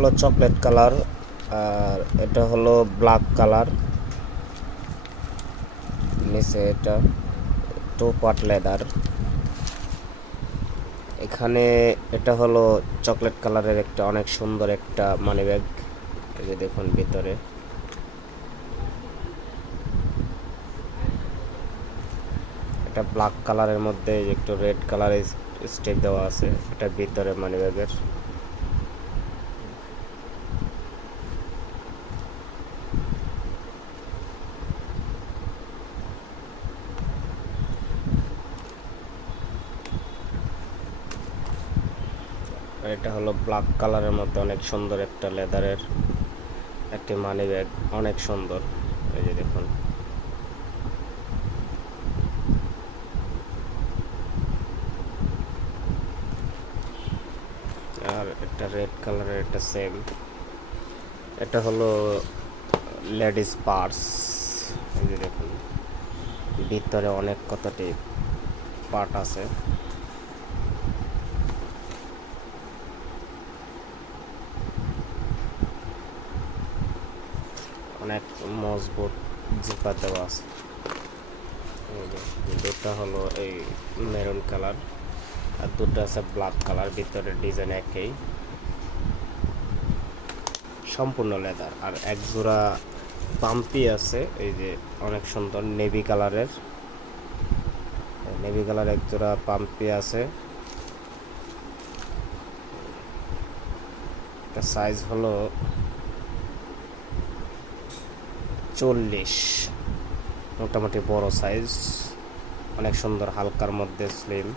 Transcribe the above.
হলো chocolate colour, আর এটা হলো ব্ল্যাক কালার। নিচে এটা 2 পার্ট লেদার। এখানে এটা হলো চকলেট কালারের একটা অনেক সুন্দর একটা মানি ব্যাগ। এই যে দেখুন ভিতরে এটা ব্ল্যাক কালারের মধ্যে একটু রেড কালারের স্টেপ দেওয়া আছে। এটা ভিতরে মানি ব্যাগের। এটা হলো ব্ল্যাক কালারের মধ্যে অনেক সুন্দর একটা লেদারের একটি মানি ব্যাগ, অনেক সুন্দর। এই যে দেখুন আর এটা রেড কালারের একটা সেম। এটা হলো লেডিস পার্স। এই যে দেখুন ভিতরে অনেক কতটি পার্ট আছে। অনেক মজবুত জিপার দেওয়া আছে। দুটা হলো এই মেরুন কালার আর দুটো আছে ব্ল্যাক কালার। ভিতরে ডিজাইন একই, সম্পূর্ণ লেদার। আর এক জোড়া পাম্পি আছে, এই যে অনেক সুন্দর নেভি কালারের। নেভি কালার এক জোড়া পাম্পি আছে। এটা সাইজ হলো 40, মোটামুটি বড় সাইজ, অনেক সুন্দর, হালকার মধ্যে স্লিম।